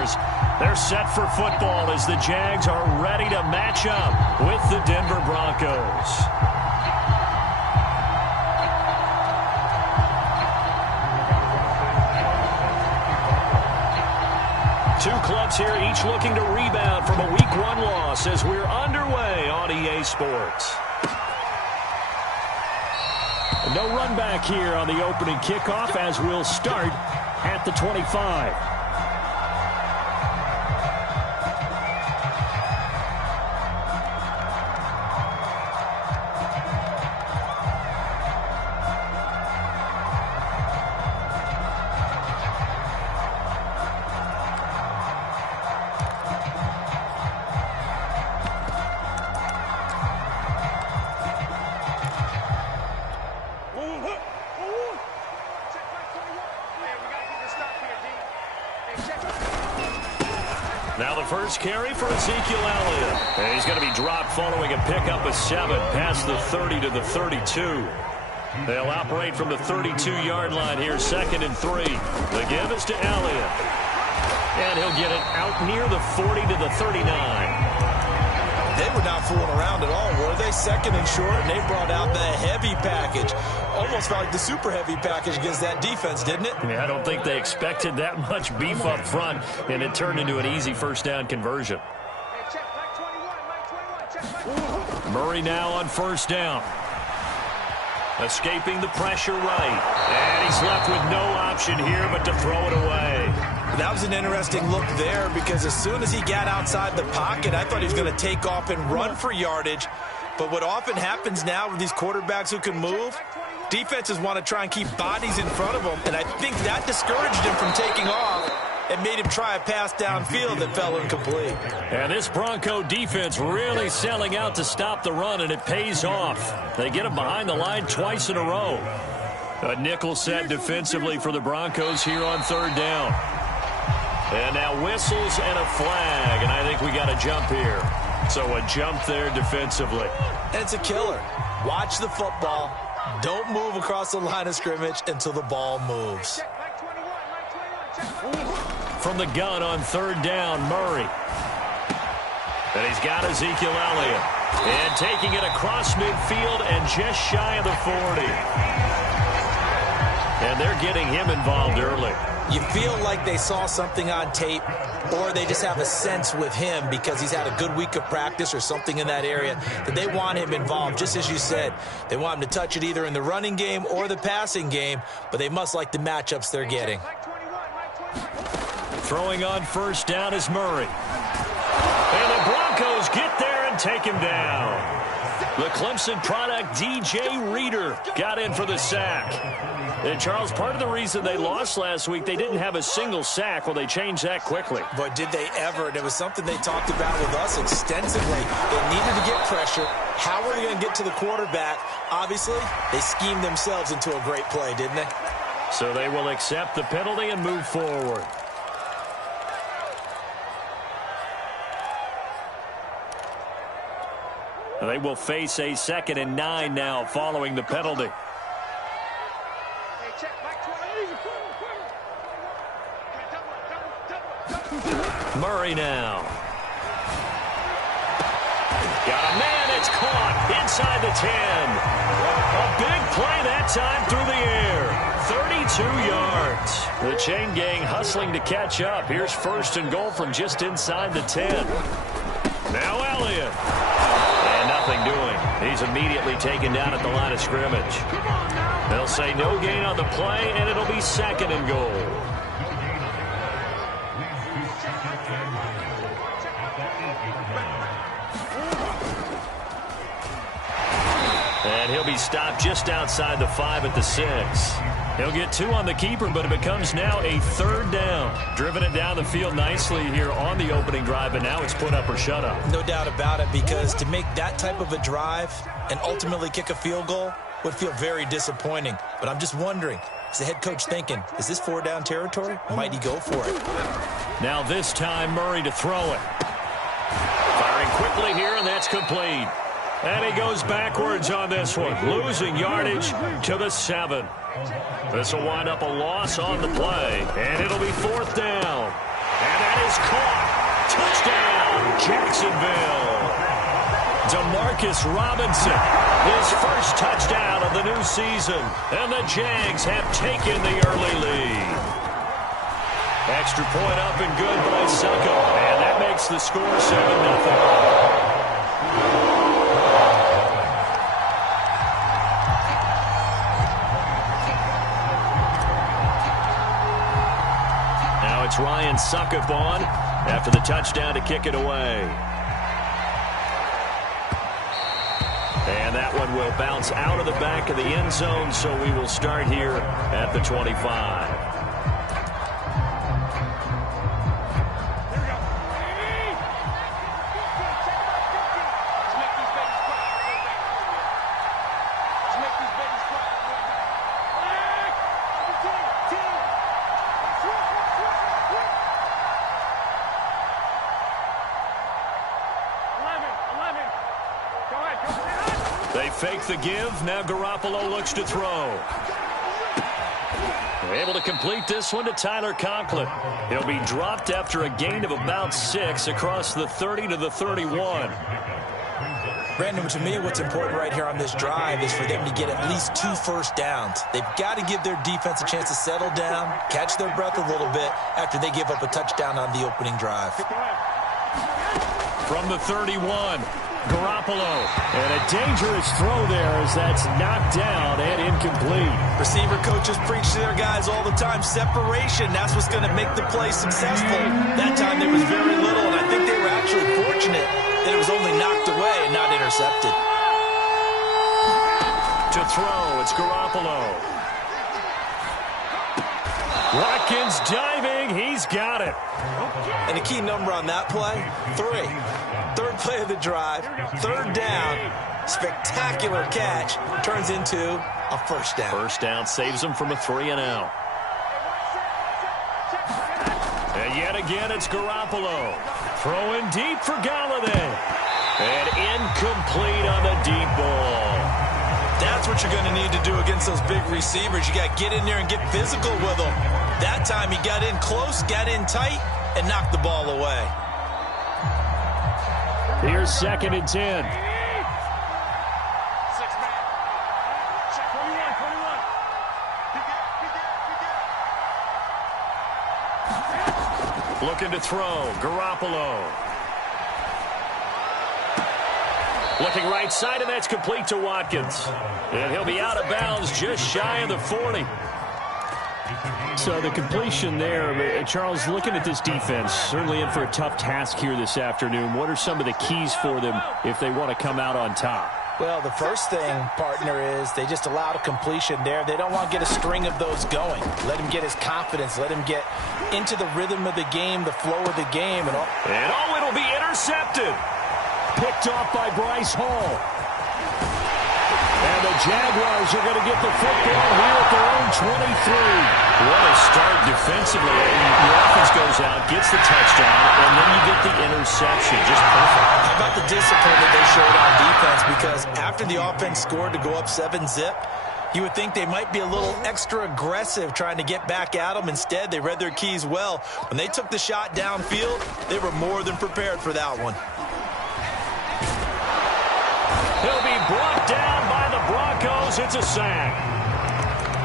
Jaguars. They're set for football as the Jags are ready to match up with the Denver Broncos. Two clubs here, each looking to rebound from a Week 1 loss as we're underway on EA Sports. No run back here on the opening kickoff as we'll start at the 25. Now the first carry for Ezekiel Elliott. And he's going to be dropped following a pickup of 7 past the 30 to the 32. They'll operate from the 32-yard line here, 2nd and 3. The give is to Elliott. And he'll get it out near the 40 to the 39. They were not fooling around at all, were they? 2nd and short, and they brought out the heavy package. Almost felt like the super heavy package against that defense, didn't it? Yeah, I don't think they expected that much beef up front, and it turned into an easy first down conversion. Murray now on first down. Escaping the pressure right. And he's left with no option here but to throw it away. That was an interesting look there because as soon as he got outside the pocket, I thought he was going to take off and run for yardage. But what often happens now with these quarterbacks who can move, defenses want to try and keep bodies in front of them, and I think that discouraged him from taking off and made him try a pass downfield that fell incomplete. And this Bronco defense really selling out to stop the run, and it pays off. They get him behind the line twice in a row. A nickel set defensively for the Broncos here on 3rd down. And now whistles and a flag, and I think we got a jump here. So a jump there defensively. And it's a killer. Watch the football. Don't move across the line of scrimmage until the ball moves. From the gun on 3rd down, Murray. And he's got Ezekiel Elliott. And taking it across midfield and just shy of the 40. And they're getting him involved early. You feel like they saw something on tape, or they just have a sense with him because he's had a good week of practice or something in that area that they want him involved. Just as you said, they want him to touch it either in the running game or the passing game, but they must like the matchups they're getting. Throwing on first down is Murray. And the Broncos get there and take him down. The Clemson product, DJ Reader, got in for the sack. And Charles, part of the reason they lost last week, they didn't have a single sack. Well, they changed that quickly. But did they ever? And it was something they talked about with us extensively. They needed to get pressure. How were they going to get to the quarterback? Obviously, they schemed themselves into a great play, didn't they? So they will accept the penalty and move forward. They will face a 2nd and 9 now following the penalty. Murray now. Got a man, it's caught inside the 10. A big play that time through the air. 32 yards. The chain gang hustling to catch up. Here's 1st and goal from just inside the 10. Now Elliott. And nothing doing. He's immediately taken down at the line of scrimmage. They'll say no gain on the play, and it'll be 2nd and goal. And he'll be stopped just outside the 5 at the 6. He'll get 2 on the keeper, but it becomes now a 3rd down. Driven it down the field nicely here on the opening drive, but now it's put up or shut up. No doubt about it, because to make that type of a drive and ultimately kick a field goal would feel very disappointing. But I'm just wondering, is the head coach thinking, is this 4-down territory? Might he go for it? Now this time, Murray to throw it. Firing quickly here, and that's complete. And he goes backwards on this one, losing yardage to the 7. This will wind up a loss on the play, and it'll be 4th down. And that is caught. Touchdown, Jacksonville. Demarcus Robinson, his first touchdown of the new season. And the Jags have taken the early lead. Extra point up and good by Succop. And that makes the score 7-0. It's Ryan Succop on after the touchdown to kick it away. And that one will bounce out of the back of the end zone, so we will start here at the 25. They fake the give. Now Garoppolo looks to throw. They're able to complete this one to Tyler Conklin. He'll be dropped after a gain of about 6 across the 30 to the 31. Brandon, to me, what's important right here on this drive is for them to get at least 2 first downs. They've got to give their defense a chance to settle down, catch their breath a little bit after they give up a touchdown on the opening drive. From the 31, Garoppolo. And a dangerous throw there as that's knocked down and incomplete. Receiver coaches preach to their guys all the time. Separation, that's what's going to make the play successful. That time there was very little, and I think they were actually fortunate that it was only knocked away and not intercepted. To throw, it's Garoppolo. Watkins diving, he's got it. And the key number on that play, 3. Third play of the drive, 3rd down, spectacular catch, turns into a first down. First down saves them from a 3-and-out. And yet again, it's Garoppolo. Throwing deep for Galladay. And incomplete on the deep ball. That's what you're going to need to do against those big receivers. You got to get in there and get physical with them. That time he got in close, got in tight, and knocked the ball away. Here's 2nd and 10. Looking to throw, Garoppolo. Looking right side, and that's complete to Watkins. And he'll be out of bounds just shy of the 40. So the completion there, Charles, looking at this defense, certainly in for a tough task here this afternoon. What are some of the keys for them if they want to come out on top? Well, the first thing, partner, is they just allowed a completion there. They don't want to get a string of those going. Let him get his confidence. Let him get into the rhythm of the game, the flow of the game. And it'll be intercepted. Picked off by Bryce Hall. And the Jaguars are going to get the football here at their own 23. What a start defensively. The offense goes out, gets the touchdown, and then you get the interception. Just perfect. How about the discipline that they showed on defense? Because after the offense scored to go up 7-zip, you would think they might be a little extra aggressive trying to get back at them. Instead, they read their keys well. When they took the shot downfield, they were more than prepared for that one. He'll be brought down by the Broncos. It's a sack.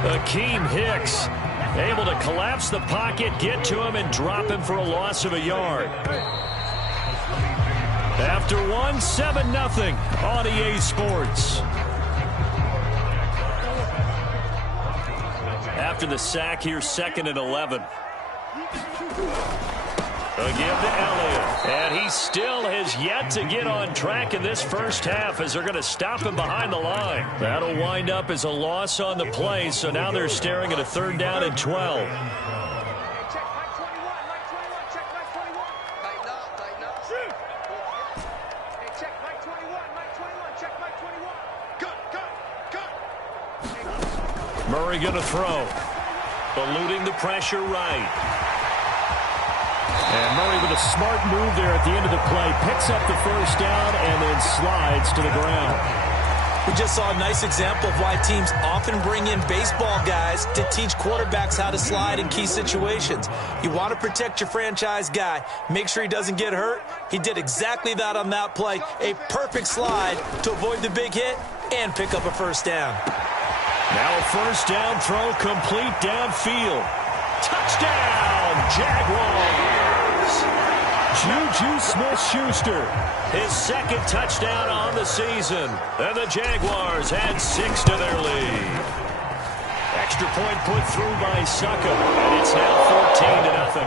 Akeem Hicks able to collapse the pocket, get to him, and drop him for a loss of a yard. After 7-0 on EA Sports. After the sack, here's 2nd and 11. A give to Elliott. And he still has yet to get on track in this first half as they're going to stop him behind the line. That'll wind up as a loss on the play, so now they're staring at a 3rd down and 12. Murray going to throw. Eluding the pressure right. And Murray with a smart move there at the end of the play. Picks up the first down and then slides to the ground. We just saw a nice example of why teams often bring in baseball guys to teach quarterbacks how to slide in key situations. You want to protect your franchise guy. Make sure he doesn't get hurt. He did exactly that on that play. A perfect slide to avoid the big hit and pick up a first down. Now a first down throw complete downfield. Touchdown, Jaguars! Juju Smith-Schuster, his second touchdown on the season. And the Jaguars add 6 to their lead. Extra point put through by Succa, and it's now 14-0.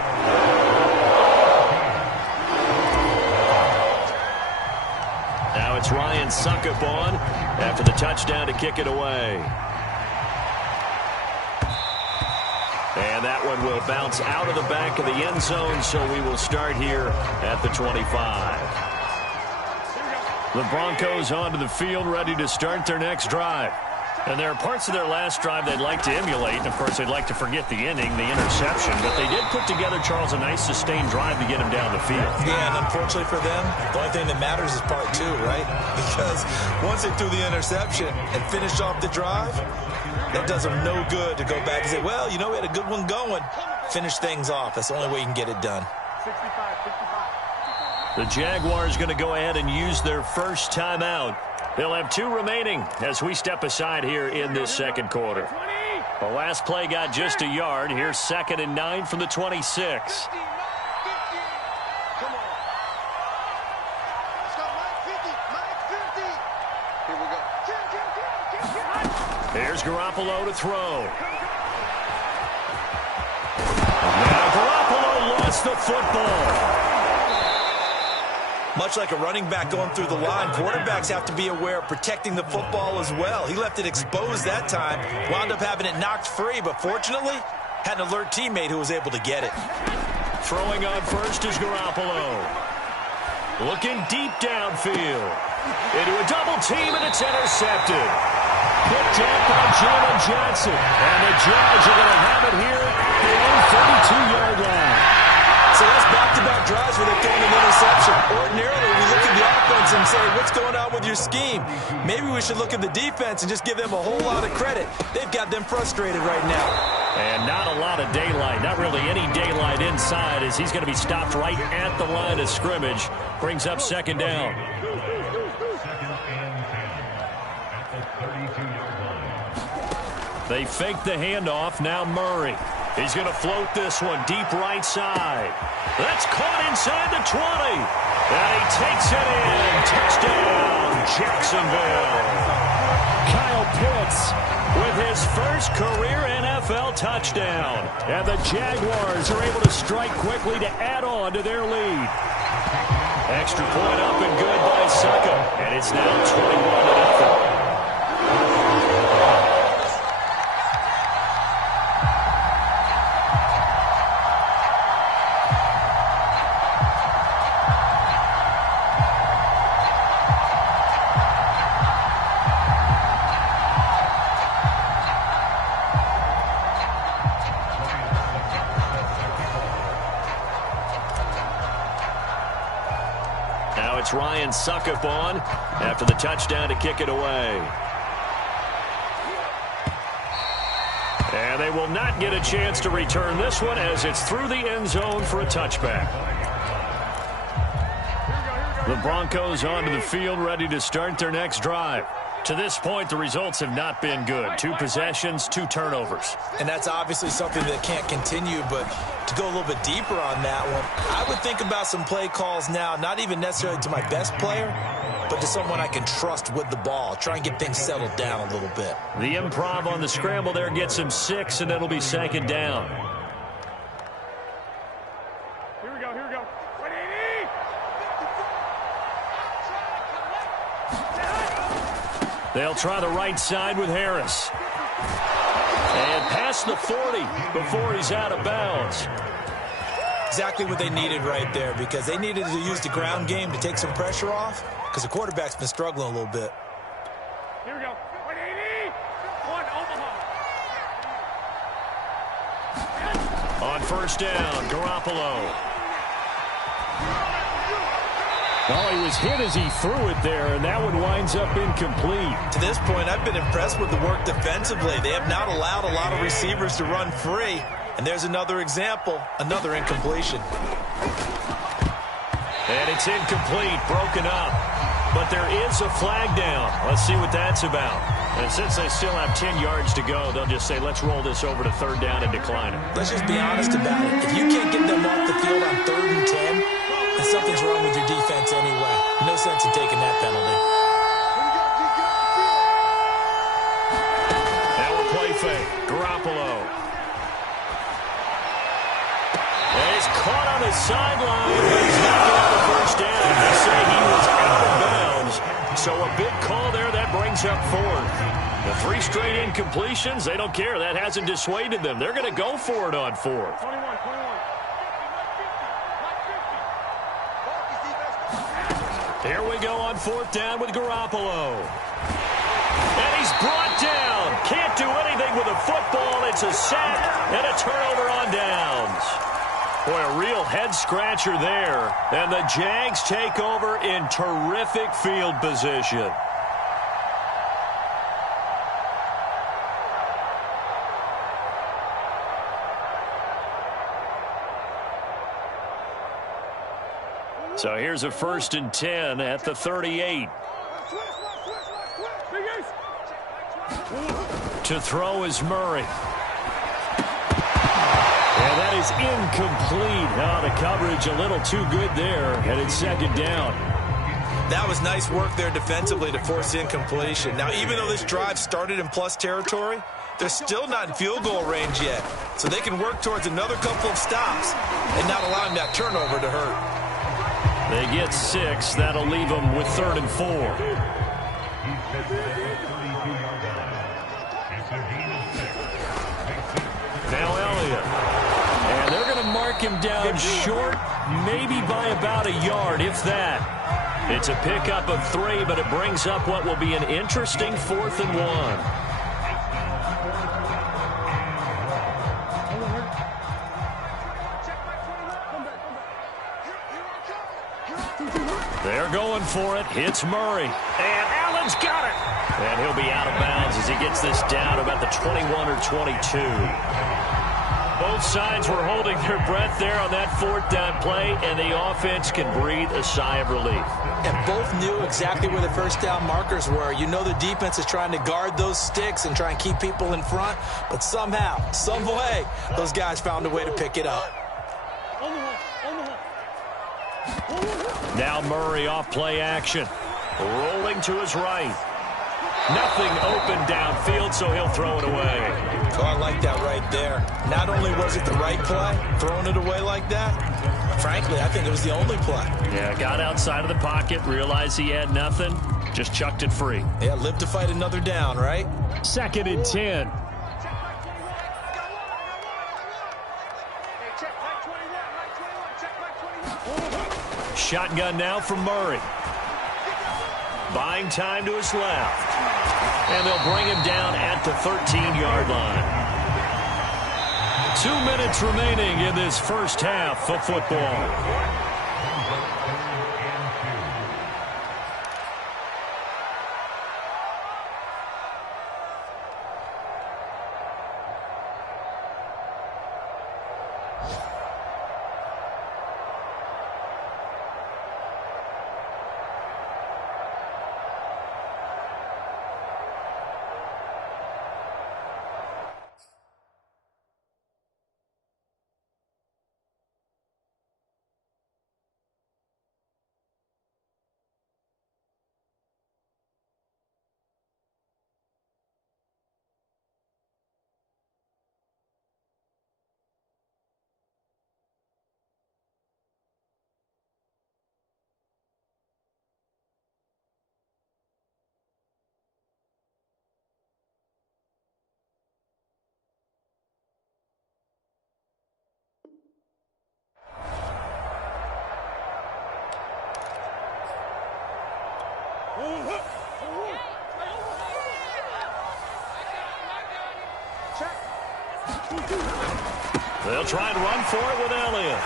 Now it's Ryan Suckup on after the touchdown to kick it away. And that one will bounce out of the back of the end zone, so we will start here at the 25. The Broncos onto the field, ready to start their next drive. And there are parts of their last drive they'd like to emulate. And, of course, they'd like to forget the inning, the interception. But they did put together, Charles, a nice sustained drive to get him down the field. Yeah, and unfortunately for them, the only thing that matters is part 2, right? Because once they threw the interception and finished off the drive, that does them no good to go back and say, well, you know, we had a good one going. Finish things off. That's the only way you can get it done. The Jaguars going to go ahead and use their first timeout. They'll have 2 remaining as we step aside here in this second quarter. The last play got just a yard. Here's 2nd and 9 from the 26. Here's Garoppolo to throw. Now Garoppolo lost the football. Much like a running back going through the line, quarterbacks have to be aware of protecting the football as well. He left it exposed that time, wound up having it knocked free, but fortunately, had an alert teammate who was able to get it. Throwing on first is Garoppolo. Looking deep downfield. Into a double team, and it's intercepted. Picked up by Jalen Johnson. And the Jags are going to have it here at their own 32-yard line. So that's back-to-back drives where they're throwing an interception. Ordinarily, we look at the offense and say, what's going on with your scheme? Maybe we should look at the defense and just give them a whole lot of credit. They've got them frustrated right now. And not a lot of daylight, not really any daylight inside, as he's going to be stopped right at the line of scrimmage. Brings up 2nd down. They fake the handoff. Now Murray. He's going to float this one deep right side. That's caught inside the 20. And he takes it in. Touchdown, Jacksonville. Kyle Pitts with his first career NFL touchdown. And the Jaguars are able to strike quickly to add on to their lead. Extra point up and good by Succa. And it's now 21-0. It's Ryan Suckup on after the touchdown to kick it away. And they will not get a chance to return this one as it's through the end zone for a touchback. The Broncos onto the field ready to start their next drive. To this point, the results have not been good. 2 possessions, 2 turnovers. And that's obviously something that can't continue, but to go a little bit deeper on that one, I would think about some play calls now, not even necessarily to my best player, but to someone I can trust with the ball. Try and get things settled down a little bit. The improv on the scramble there gets him 6, and it'll be 2nd down. Here we go. They'll try the right side with Harris. And past the 40 before he's out of bounds. Exactly what they needed right there, because they needed to use the ground game to take some pressure off, because the quarterback's been struggling a little bit. Here we go. 180. One Omaha. On first down, Garoppolo. Oh, he was hit as he threw it there, and that one winds up incomplete. To this point, I've been impressed with the work defensively. They have not allowed a lot of receivers to run free. And there's another example, another incompletion. And it's incomplete, broken up. But there is a flag down. Let's see what that's about. And since they still have 10 yards to go, they'll just say, let's roll this over to third down and decline it. Let's just be honest about it. If you can't get them off the field on 3rd and 10, then something's wrong with your defense anyway. No sense in taking that penalty. Now a play fake. Garoppolo. And he's caught on the sideline, but he's not going to have a first down. They say he was out of bounds. So a big call there that brings up 4th. The 3 straight incompletions, they don't care. That hasn't dissuaded them. They're going to go for it on 4th. Here we go on 4th down with Garoppolo. And he's brought down. Can't do anything with a football. It's a sack and a turnover on downs. Boy, a real head-scratcher there. And the Jags take over in terrific field position. So here's a 1st and 10 at the 38. To throw is Murray. And that is incomplete. Oh, the coverage a little too good there, and it's 2nd down. That was nice work there defensively to force incompletion. Now, even though this drive started in plus territory, they're still not in field goal range yet. So they can work towards another couple of stops and not allowing that turnover to hurt. They get 6. That'll leave them with 3rd and 4. Now Elliott. And they're going to mark him down short, maybe by about a yard, if that. It's a pickup of 3, but it brings up what will be an interesting 4th and 1. They're going for it. It's Murray. And Allen's got it. And he'll be out of bounds as he gets this down about the 21 or 22. Both sides were holding their breath there on that 4th down play, and the offense can breathe a sigh of relief. And both knew exactly where the first down markers were. You know the defense is trying to guard those sticks and try and keep people in front, but somehow, some way, those guys found a way to pick it up. Now Murray off play action. Rolling to his right. Nothing open downfield, so he'll throw it away. Oh, I like that right there. Not only was it the right play, throwing it away like that, frankly, I think it was the only play. Yeah, got outside of the pocket, realized he had nothing, just chucked it free. Yeah, live to fight another down, right? 2nd and 10. Shotgun now from Murray. Buying time to his left. And they'll bring him down at the 13-yard line. 2 minutes remaining in this first half of football. They'll try and run for it with Elliott.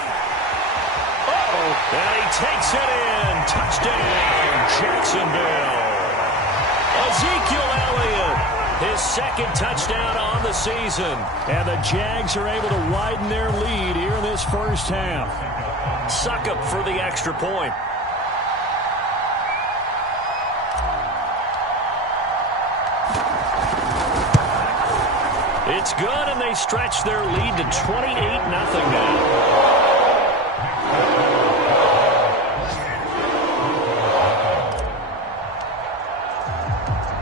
Uh-oh. And he takes it in. Touchdown, Jacksonville. Ezekiel Elliott, his second touchdown on the season. And the Jags are able to widen their lead here in this first half. Succop for the extra point. It's good, and they stretch their lead to 28-0 now.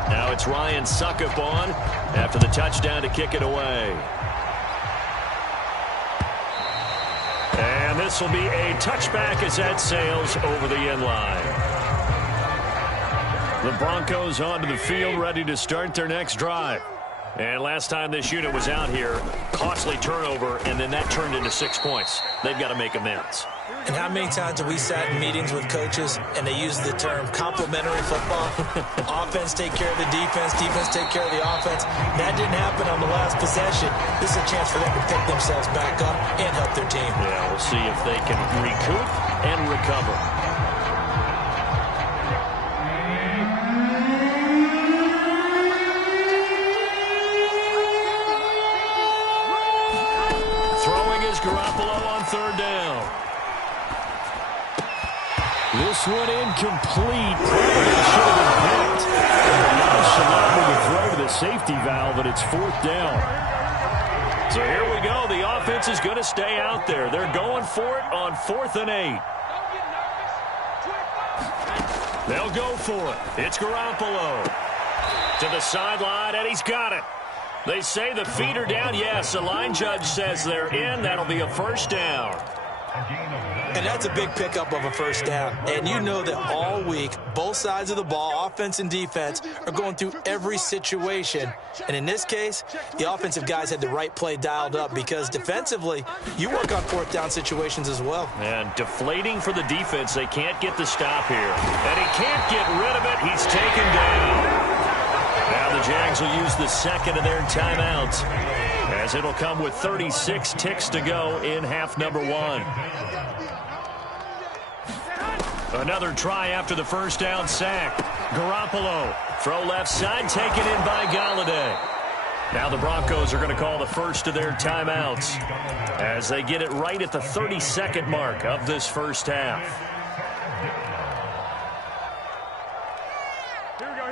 Now it's Ryan Succop on after the touchdown to kick it away. And this will be a touchback as that sails over the end line. The Broncos onto the field, ready to start their next drive. And last time this unit was out here, costly turnover, and then that turned into 6 points. They've got to make amends. And how many times have we sat in meetings with coaches and they use the term complementary football? Offense take care of the defense, defense take care of the offense. That didn't happen on the last possession. This is a chance for them to pick themselves back up and help their team. Yeah, we'll see if they can recoup and recover. Throwing is Garoppolo on third down. This one incomplete. Probably should have been picked. Nice allowed to throw to the safety valve, but it's fourth down. So here we go. The offense is going to stay out there. They're going for it on 4th and 8. They'll go for it. It's Garoppolo to the sideline, and he's got it. They say the feet are down. Yes, the line judge says they're in. That'll be a first down. And that's a big pickup of a first down. And you know that all week, both sides of the ball, offense and defense, are going through every situation. And in this case, the offensive guys had the right play dialed up because defensively, you work on fourth down situations as well. And deflating for the defense. They can't get the stop here. And he can't get rid of it. He's taken down. Now the Jags will use the second of their timeouts, as it'll come with 36 ticks to go in half number 1. Another try after the first down sack. Garoppolo, throw left side, taken in by Golladay. Now the Broncos are going to call the first of their timeouts as they get it right at the 32nd mark of this first half.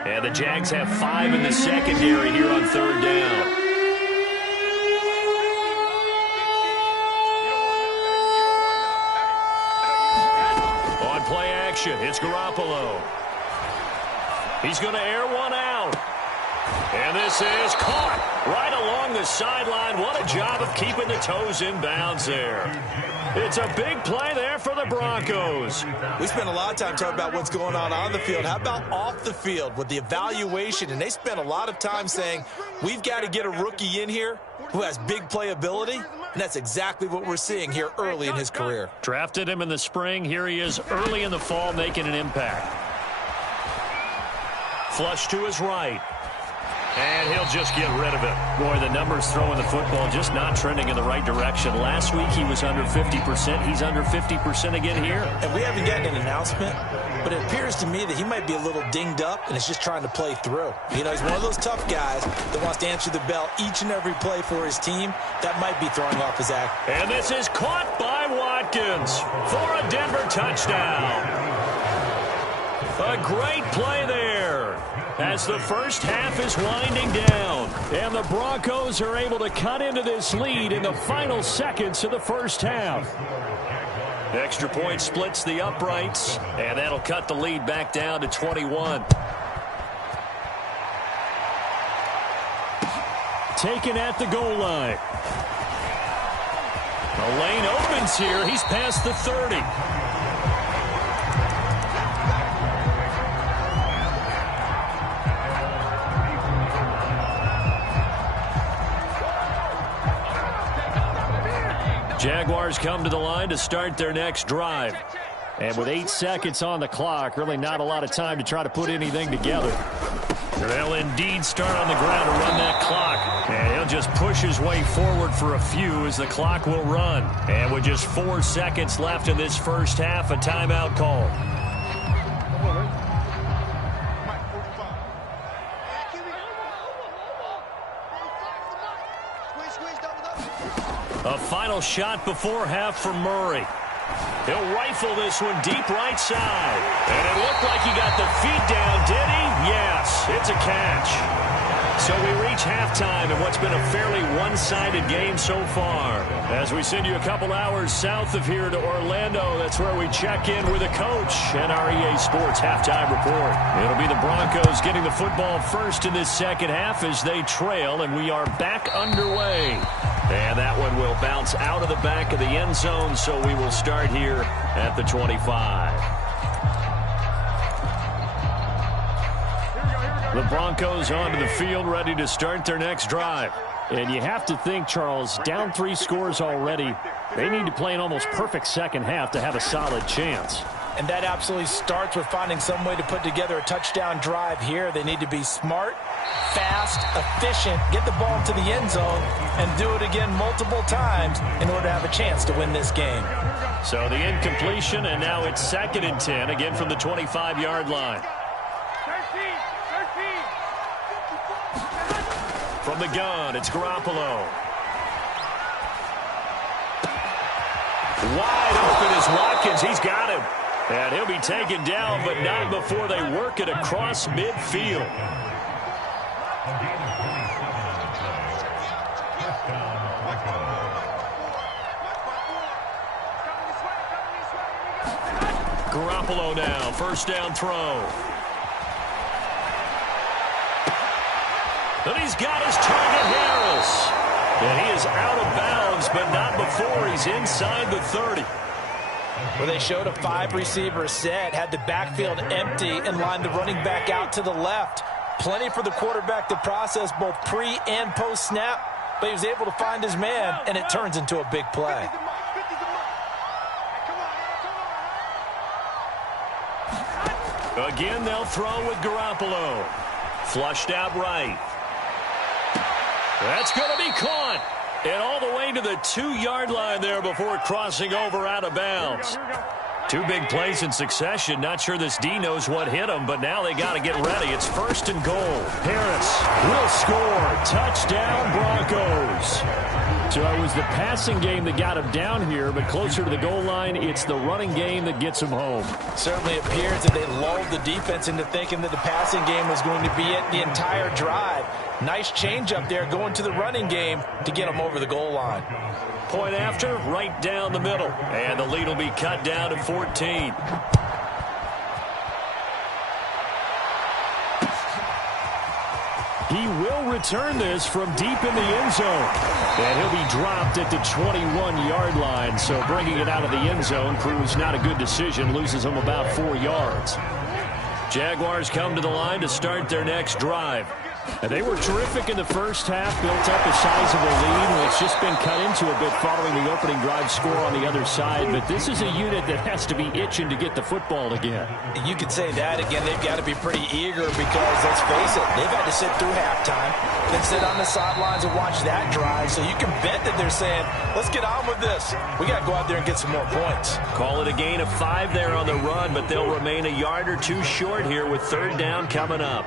And the Jags have 5 in the secondary here on third down. On play action, it's Garoppolo. He's going to air one out. And this is caught right along the sideline. What a job of keeping the toes in bounds there. It's a big play there for the Broncos. We spent a lot of time talking about what's going on the field. How about off the field with the evaluation? And they spent a lot of time saying, we've got to get a rookie in here who has big playability. And that's exactly what we're seeing here early in his career. Drafted him in the spring. Here he is early in the fall making an impact. Flush to his right. And he'll just get rid of it. Boy, the numbers throwing the football just not trending in the right direction. Last week he was under 50%. He's under 50% again here. And we haven't gotten an announcement, but it appears to me that he might be a little dinged up and is just trying to play through. You know, he's one of those tough guys that wants to answer the bell each and every play for his team. That might be throwing off his act. And this is caught by Watkins for a Denver touchdown. A great play there as the first half is winding down. And the Broncos are able to cut into this lead in the final seconds of the first half. Extra point splits the uprights, and that'll cut the lead back down to 21. Taken at the goal line. The lane opens here. He's past the 30. Jaguars come to the line to start their next drive. And with 8 seconds on the clock, really not a lot of time to try to put anything together. They'll indeed start on the ground to run that clock. And he'll just push his way forward for a few as the clock will run. And with just 4 seconds left in this first half, a timeout call. A final shot before half from Murray. He'll rifle this one deep right side. And it looked like he got the feet down, did he? Yes, it's a catch. So we reach halftime in what's been a fairly one-sided game so far. As we send you a couple hours south of here to Orlando, that's where we check in with a coach and our EA Sports halftime report. It'll be the Broncos getting the football first in this second half as they trail, and we are back underway. And that one will bounce out of the back of the end zone, so we will start here at the 25. The Broncos onto the field, ready to start their next drive. And you have to think, Charles, down 3 scores already. They need to play an almost perfect second half to have a solid chance. And that absolutely starts with finding some way to put together a touchdown drive here. They need to be smart, fast, efficient, get the ball to the end zone, and do it again multiple times in order to have a chance to win this game. So the incompletion, and now it's 2nd and 10, again from the 25-yard line. From the gun, it's Garoppolo. Wide open is Watkins. He's got him. And he'll be taken down, but not before they work it across midfield. Garoppolo now, first down throw. And he's got his target, Harris. And he is out of bounds, but not before he's inside the 30. Well, they showed a 5-receiver set, had the backfield empty, and lined the running back out to the left. Plenty for the quarterback to process both pre- and post-snap, but he was able to find his man, and it turns into a big play. Again, they'll throw with Garoppolo. Flushed out right. That's going to be caught. And all the way to the 2-yard line there before crossing over out of bounds. 2 big plays in succession. Not sure this D knows what hit him, but now they got to get ready. It's 1st and goal. Harris will score. Touchdown, Broncos. So it was the passing game that got him down here, but closer to the goal line, it's the running game that gets him home. Certainly appears that they lulled the defense into thinking that the passing game was going to be it the entire drive. Nice change up there going to the running game to get them over the goal line. Point after, right down the middle. And the lead will be cut down to 14. He will return this from deep in the end zone. And he'll be dropped at the 21-yard line. So bringing it out of the end zone proves not a good decision. Loses him about 4 yards. Jaguars come to the line to start their next drive. And they were terrific in the first half, built up a sizable lead, and it's just been cut into a bit following the opening drive score on the other side. But this is a unit that has to be itching to get the football again. You could say that again. They've got to be pretty eager because, let's face it, they've had to sit through halftime, then sit on the sidelines and watch that drive. So you can bet that they're saying, let's get on with this. We got to go out there and get some more points. Call it a gain of 5 there on the run, but they'll remain a yard or 2 short here with 3rd down coming up.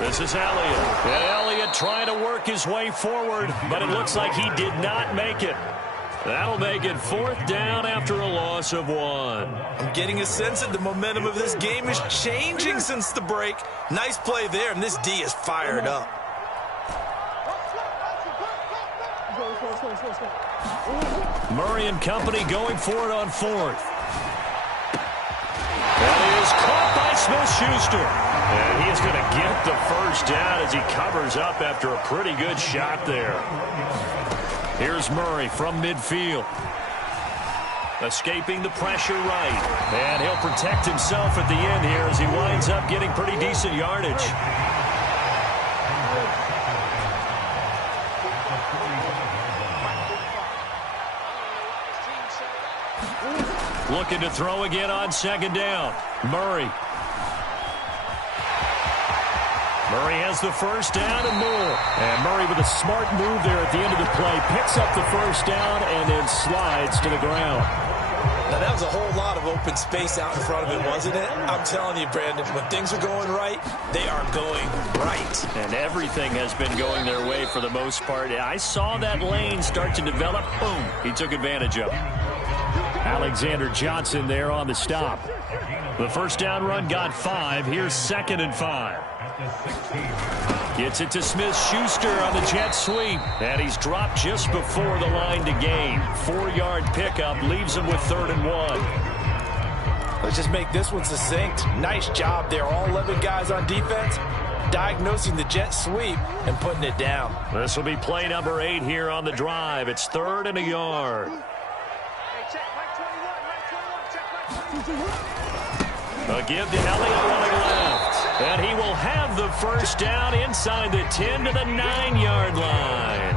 This is Elliott. And Elliott trying to work his way forward, but it looks like he did not make it. That'll make it 4th down after a loss of 1. I'm getting a sense that the momentum of this game is changing since the break. Nice play there, and this D is fired up. Murray and company going for it on 4th. That is caught by Smith-Schuster. And he is going to get the first down as he covers up after a pretty good shot there. Here's Murray from midfield. Escaping the pressure right. And he'll protect himself at the end here as he winds up getting pretty decent yardage. Looking to throw again on 2nd down. Murray. Murray has the first down and more. And Murray with a smart move there at the end of the play. Picks up the first down and then slides to the ground. Now, that was a whole lot of open space out in front of him, wasn't it? I'm telling you, Brandon, when things are going right, they are going right. And everything has been going their way for the most part. I saw that lane start to develop. Boom. He took advantage of it. Alexander Johnson there on the stop. The first down run got 5. Here's 2nd and 5. Gets it to Smith-Schuster on the jet sweep. And he's dropped just before the line to gain. 4-yard pickup leaves him with 3rd and 1. Let's just make this one succinct. Nice job there. All 11 guys on defense diagnosing the jet sweep and putting it down. This will be play number 8 here on the drive. It's 3rd and a yard. A give to Elliott running left. And he will have the first down inside the 10 to the 9-yard line.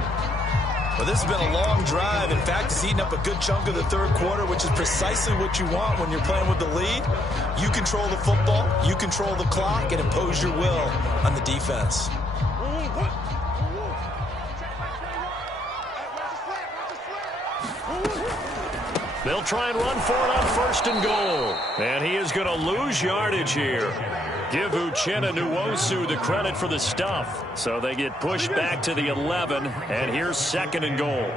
Well, this has been a long drive. In fact, it's eaten up a good chunk of the 3rd quarter, which is precisely what you want when you're playing with the lead. You control the football, you control the clock, and impose your will on the defense. They'll try and run for it on 1st and goal. And he is going to lose yardage here. Give Uchenna Nwosu the credit for the stuff. So they get pushed back to the 11. And here's 2nd and goal.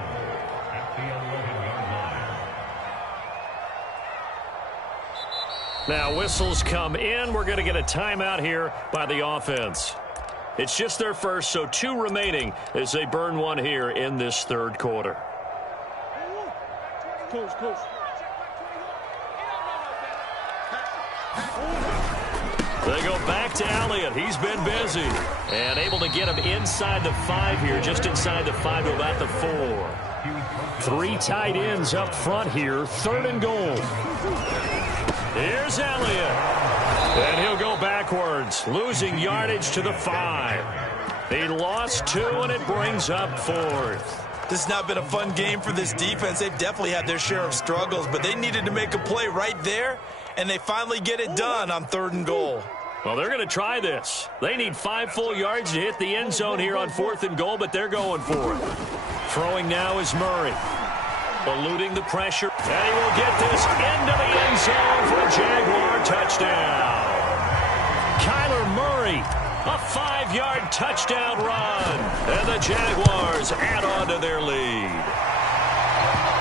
Now whistles come in. We're going to get a timeout here by the offense. It's just their first, so 2 remaining as they burn one here in this 3rd quarter. They go back to Elliott. He's been busy. And able to get him inside the 5 here, just inside the 5 to about the 4. 3 tight ends up front here. 3rd and goal. Here's Elliott. And he'll go backwards, losing yardage to the 5. He lost 2, and it brings up 4th. This has not been a fun game for this defense. They've definitely had their share of struggles, but they needed to make a play right there, and they finally get it done on 3rd and goal. Well, they're going to try this. They need 5 full yards to hit the end zone here on 4th and goal, but they're going for it. Throwing now is Murray. Eluding the pressure, and he will get this into the end zone for a Jaguar touchdown. Kyler Murray. A 5-yard touchdown run. And the Jaguars add on to their lead.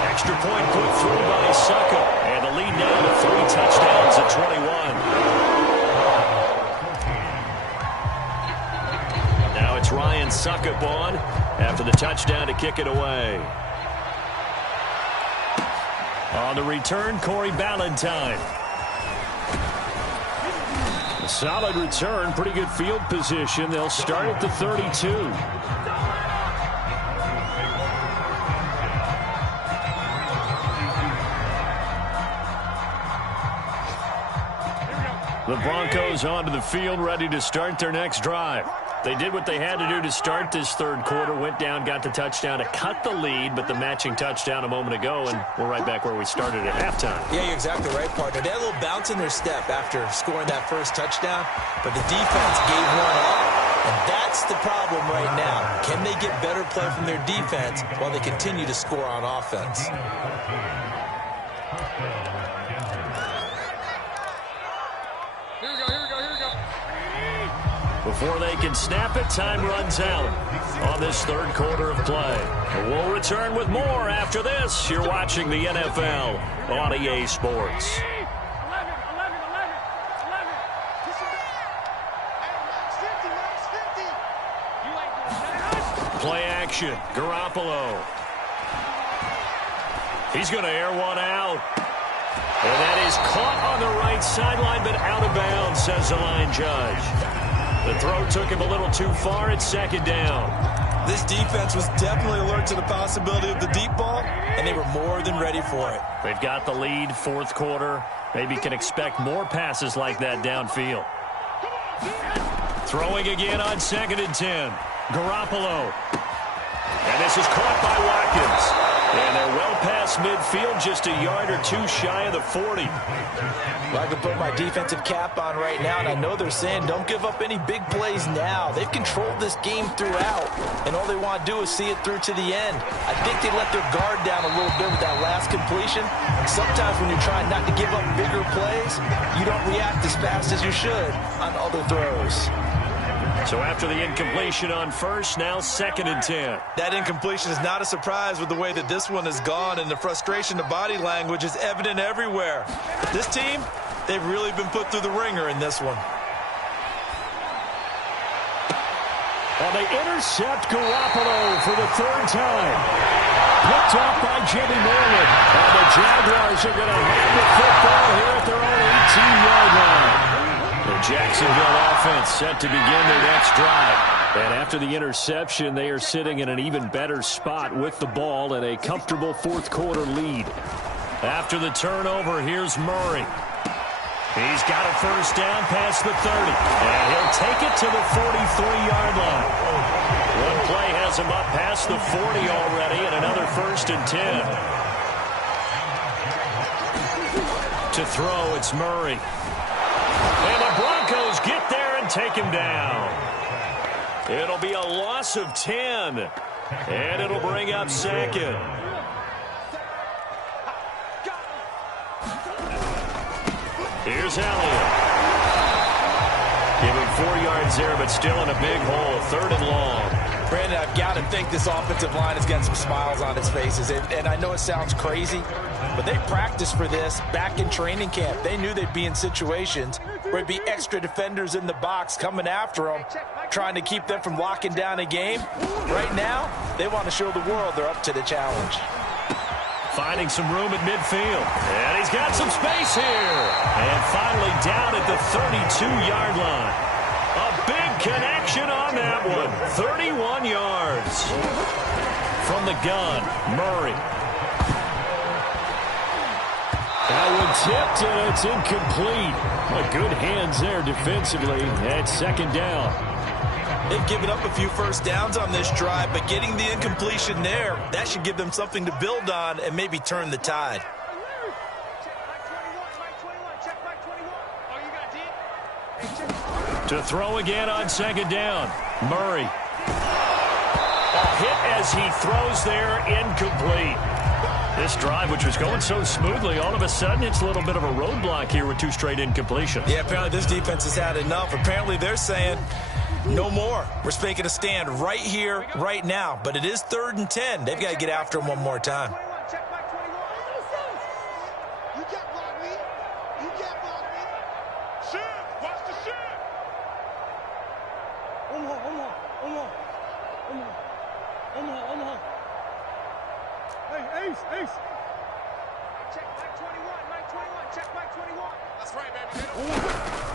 Extra point put through by Succop. And the lead now to 3 touchdowns at 21. Now it's Ryan Succop on after the touchdown to kick it away. On the return, Corey Ballantyne. Solid return, pretty good field position. They'll start at the 32. The Broncos onto the field, ready to start their next drive. They did what they had to do to start this 3rd quarter, went down, got the touchdown to cut the lead, but the matching touchdown a moment ago, and we're right back where we started at halftime. Yeah, you're exactly right, partner. They had a little bounce in their step after scoring that first touchdown, but the defense gave one up, and that's the problem right now. Can they get better play from their defense while they continue to score on offense? Before they can snap it, time runs out on this 3rd quarter of play. We'll return with more after this. You're watching the NFL on EA Sports. Play action. Garoppolo. He's going to air one out. And that is caught on the right sideline, but out of bounds, says the line judge. The throw took him a little too far. It's 2nd down. This defense was definitely alert to the possibility of the deep ball, and they were more than ready for it. They've got the lead, 4th quarter. Maybe can expect more passes like that downfield. Throwing again on 2nd and 10. Garoppolo. And this is caught by Watkins. And they're well past midfield, just a yard or two shy of the 40. Well, I can put my defensive cap on right now, and I know they're saying don't give up any big plays now. They've controlled this game throughout, and all they want to do is see it through to the end. I think they let their guard down a little bit with that last completion. Sometimes when you're trying not to give up bigger plays, you don't react as fast as you should on other throws. So after the incompletion on first, now 2nd and 10. That incompletion is not a surprise with the way that this one has gone, and the frustration, the body language is evident everywhere. This team, they've really been put through the ringer in this one. And they intercept Garoppolo for the 3rd time. Picked off by Jimmy Moreland. And the Jaguars are going to have the football here at their own 18-yard line. The Jacksonville offense set to begin their next drive. And after the interception, they are sitting in an even better spot with the ball and a comfortable 4th quarter lead. After the turnover, here's Murray. He's got a first down past the 30. And he'll take it to the 43-yard line. One play has him up past the 40 already, and another 1st and 10. To throw, it's Murray. And the Broncos get there and take him down. It'll be a loss of 10. And it'll bring up 2nd. Here's Elliott. Give him 4 yards there, but still in a big hole. 3rd and long. Brandon, I've got to think this offensive line has got some smiles on its faces. And I know it sounds crazy, but they practiced for this back in training camp. They knew they'd be in situations where it'd be extra defenders in the box coming after them, trying to keep them from locking down a game. Right now, they want to show the world they're up to the challenge. Finding some room at midfield. And he's got some space here. And finally down at the 32-yard line. A big connection on that one. 31 yards. From the gun, Murray. That one tipped, and it's incomplete. Good hands there defensively at 2nd down. They've given up a few first downs on this drive, but getting the incompletion there, that should give them something to build on and maybe turn the tide. To throw again on 2nd down, Murray. A hit as he throws there, incomplete. This drive, which was going so smoothly, all of a sudden it's a little bit of a roadblock here with 2 straight incompletions. Yeah, apparently this defense has had enough. Apparently they're saying, no more. We're making a stand right here, right now. But it is 3rd and 10. They've got to get after him one more time.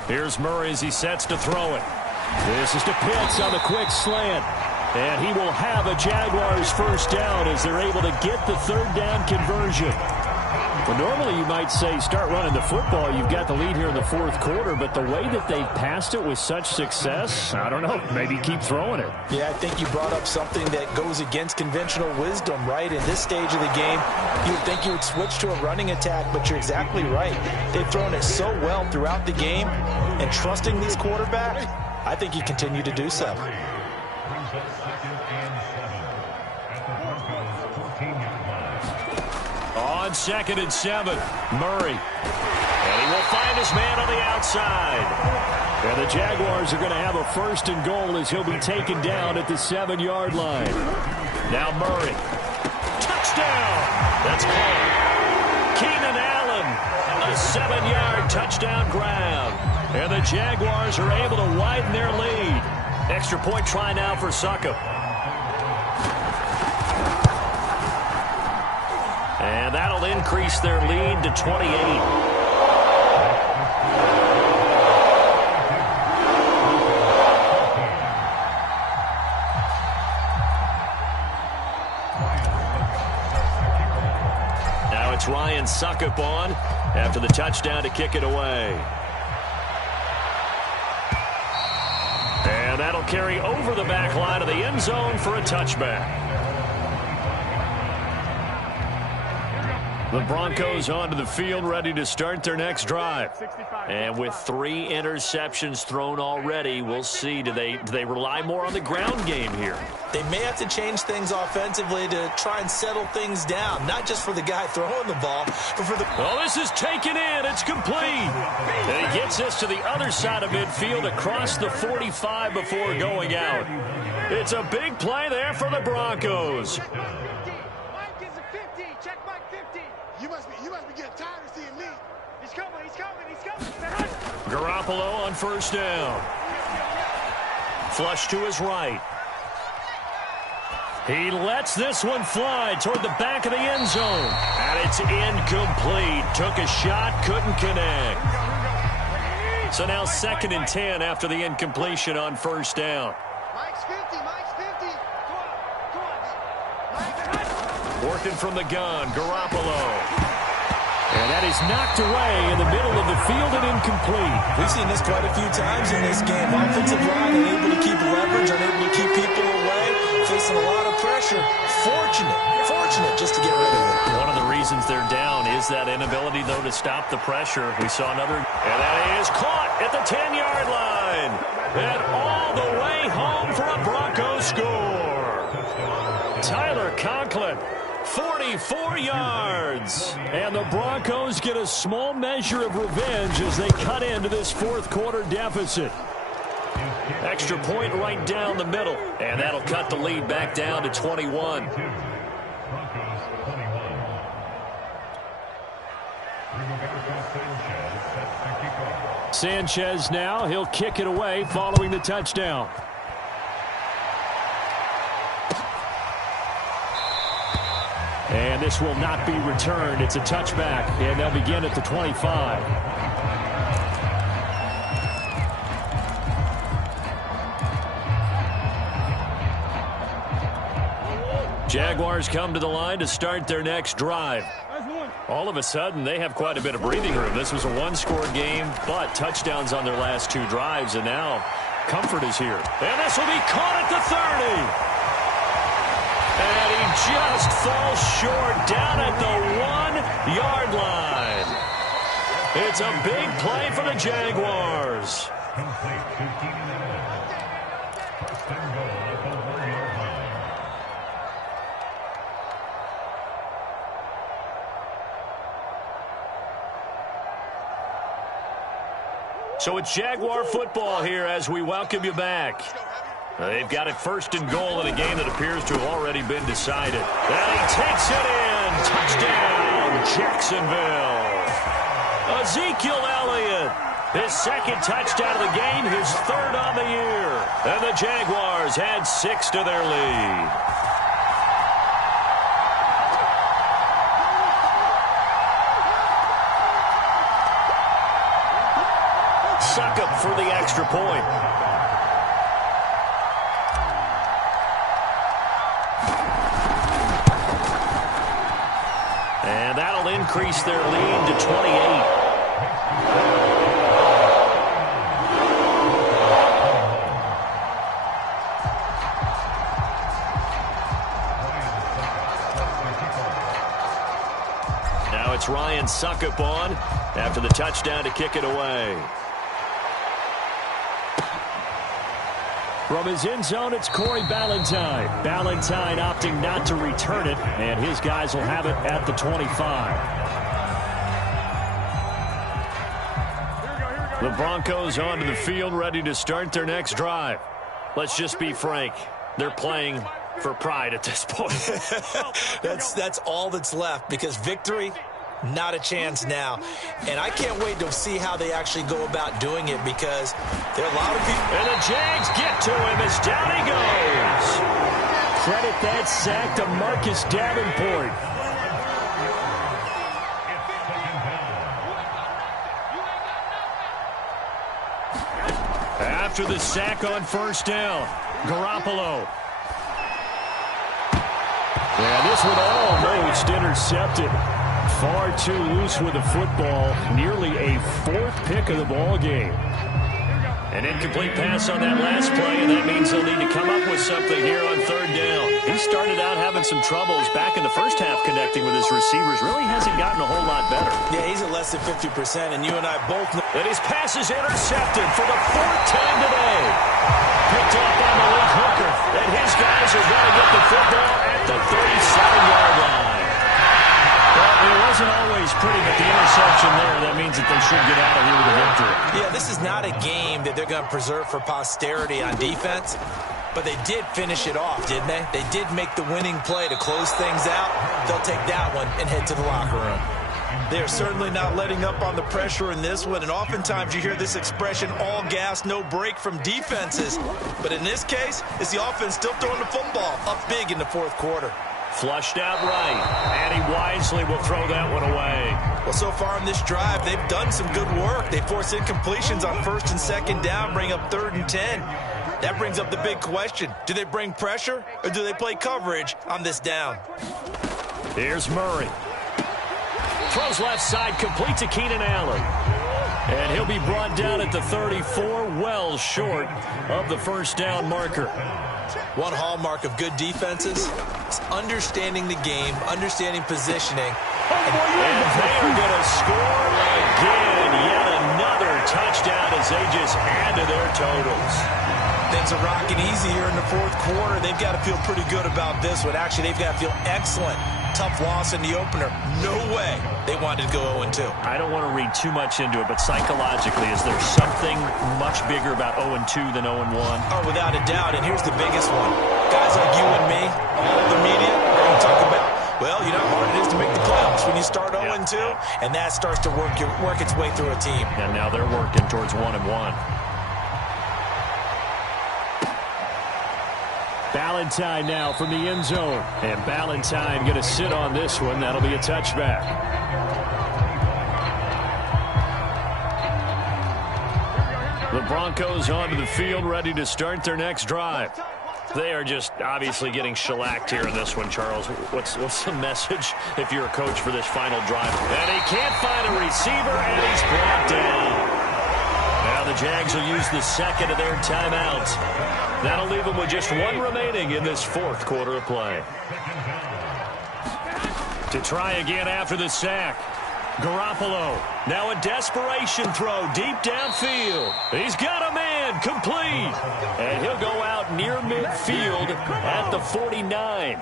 Here's Murray as he sets to throw it. This is to Pitts on the quick slant. And he will have a Jaguars first down as they're able to get the 3rd down conversion. Well, normally you might say start running the football. You've got the lead here in the 4th quarter, but the way that they've passed it with such success, I don't know, maybe keep throwing it. Yeah, I think you brought up something that goes against conventional wisdom, right? In this stage of the game, you would think you would switch to a running attack, but you're exactly right. They've thrown it so well throughout the game, and trusting these quarterbacks, I think you continue to do so. On 2nd and 7, Murray. And he will find his man on the outside. And the Jaguars are going to have a 1st and goal as he'll be taken down at the 7-yard line. Now Murray. Touchdown! That's called. Keenan Allen, a 7-yard touchdown grab. And the Jaguars are able to widen their lead. Extra point try now for Succop. And that'll increase their lead to 28. Now it's Ryan Succop on after the touchdown to kick it away. And that'll carry over the back line of the end zone for a touchback. The Broncos onto the field, ready to start their next drive. And with 3 interceptions thrown already, we'll see. Do they rely more on the ground game here? They may have to change things offensively to try and settle things down, not just for the guy throwing the ball, but for the... Oh, this is taken in. It's complete. And he gets us to the other side of midfield across the 45 before going out. It's a big play there for the Broncos. You must be getting tired of seeing me. He's coming. Garoppolo on first down. Flush to his right. He lets this one fly toward the back of the end zone. And it's incomplete. Took a shot, couldn't connect. So now 2nd and 10 after the incompletion on first down. Mike's 50. Working from the gun, Garoppolo. And that is knocked away in the middle of the field and incomplete. We've seen this quite a few times in this game. Offensive line unable to keep leverage, unable to keep people away, facing a lot of pressure. Fortunate just to get rid of it. One of the reasons they're down is that inability, though, to stop the pressure. We saw another, and that is caught at the 10-yard line. And all the way home for a Broncos score. Tyler Conklin. 44 yards. And the Broncos get a small measure of revenge as they cut into this 4th quarter deficit. Extra point right down the middle. And that'll cut the lead back down to 21. Sanchez now. He'll kick it away following the touchdown. And this will not be returned. It's a touchback, and they'll begin at the 25. Jaguars come to the line to start their next drive. All of a sudden, they have quite a bit of breathing room. This was a 1-score game, but touchdowns on their last 2 drives, and now comfort is here. And this will be caught at the 30. And he just falls short down at the 1-yard line. It's a big play for the Jaguars. So it's Jaguar football here as we welcome you back. They've got it 1st and goal in a game that appears to have already been decided. And he takes it in. Touchdown, Jacksonville. Ezekiel Elliott, his 2nd touchdown of the game, his 3rd on the year. And the Jaguars add 6 to their lead. Succop for the extra point. And that'll increase their lead to 28. Now it's Ryan Succop on after the touchdown to kick it away. From his end zone, it's Corey Ballentine. Ballentine opting not to return it, and his guys will have it at the 25. The Broncos onto the field, ready to start their next drive. Let's just be frank. They're playing for pride at this point. That's all that's left, because victory, not a chance now. And I can't wait to see how they actually go about doing it, because there are a lot of people. And the Jags get to him as down he goes. Credit that sack to Marcus Davenport. After the sack on first down, Garoppolo. And this one almost intercepted. Far too loose with the football. Nearly a 4th pick of the ball game. An incomplete pass on that last play, and that means they'll need to come up with something here on third down. He started out having some troubles back in the first half connecting with his receivers. Really hasn't gotten a whole lot better. Yeah, he's at less than 50%, and you and I both know. And his pass is intercepted for the fourth time today. Picked off by Malik Hooker, and his guys are going to get the football at the 37-yard line. Well, it wasn't always pretty, but the interception there, that means that they should get out of here with a victory. Yeah, this is not a game that they're going to preserve for posterity on defense, but they did finish it off, didn't they? They did make the winning play to close things out. They'll take that one and head to the locker room. They're certainly not letting up on the pressure in this one, and oftentimes you hear this expression, all gas, no break from defenses. But in this case, it's the offense still throwing the football up big in the fourth quarter. Flushed out right, and he wisely will throw that one away. Well, so far in this drive, they've done some good work. They force incompletions on first and second down, bring up 3rd and 10. That brings up the big question. Do they bring pressure, or do they play coverage on this down? Here's Murray. Throws left side, complete to Keenan Allen. And he'll be brought down at the 34, well short of the first down marker. One hallmark of good defenses is understanding the game, understanding positioning. And they are going to score again. Yet another touchdown as they just add to their totals. Things are rocking easy here in the fourth quarter. They've got to feel pretty good about this one. Actually, they've got to feel excellent. Tough loss in the opener. No way they wanted to go 0-2. I don't want to read too much into it, but psychologically, is there something much bigger about 0-2 than 0-1? Oh, without a doubt, and here's the biggest one. Guys like you and me, all the media, are going to talk about, well, you know how hard it is to make the playoffs when you start 0-2, and that starts to work its way through a team. And now they're working towards 1-1. Ballantyne now from the end zone. And Ballantyne going to sit on this one. That'll be a touchback. The Broncos onto the field, ready to start their next drive. They are just obviously getting shellacked here in this one, Charles. What's the message if you're a coach for this final drive? And he can't find a receiver, and he's brought down. Now the Jags will use the second of their timeouts. That'll leave them with just one remaining in this fourth quarter of play. To try again after the sack. Garoppolo, now a desperation throw deep downfield. He's got a man, complete. And he'll go out near midfield at the 49.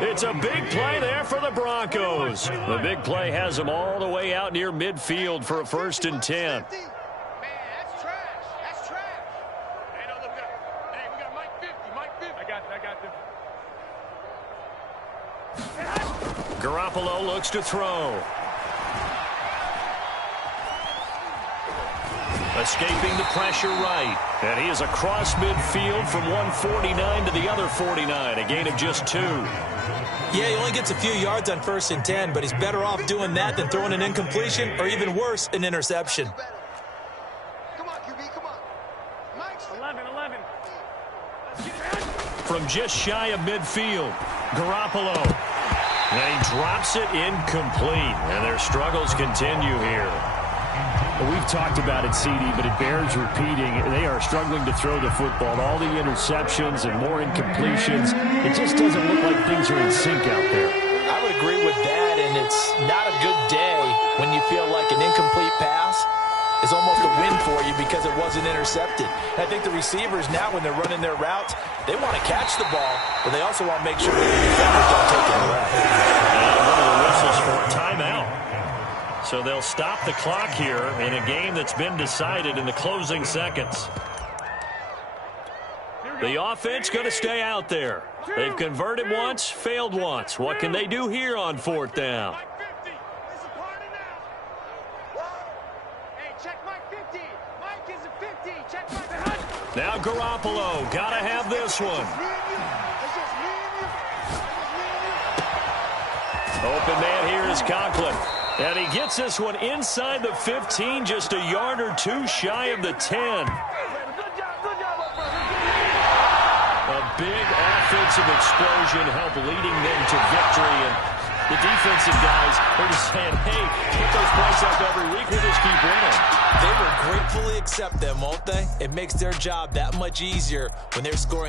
It's a big play there for the Broncos. The big play has them all the way out near midfield for a 1st and 10. Garoppolo looks to throw. Escaping the pressure right. And he is across midfield from 149 to the other 49. A gain of just 2. Yeah, he only gets a few yards on 1st and 10, but he's better off doing that than throwing an incompletion or even worse, an interception. Come on, QB, come on. Mike's 11. From just shy of midfield, Garoppolo. And he drops it incomplete. And their struggles continue here. We've talked about it, CD, but it bears repeating. They are struggling to throw the football. All the interceptions and more incompletions. It just doesn't look like things are in sync out there. I would agree with that, and it's not a good day when you feel like an incomplete pass is almost a win for you because it wasn't intercepted. I think the receivers now, when they're running their routes, they want to catch the ball, but they also want to make sure that the defenders don't take it away. And one of the whistles for a timeout. So they'll stop the clock here in a game that's been decided in the closing seconds. The offense going to stay out there. They've converted once, failed once. What can they do here on 4th down? Now Garoppolo, gotta have this one. Open man here is Conklin. And he gets this one inside the 15, just a yard or 2 shy of the 10. A big offensive explosion helped leading them to victory. And the defensive guys are just saying, hey, put those points up every week, we'll just keep winning. They were gratefully accept them, won't they? It makes their job that much easier when they're scoring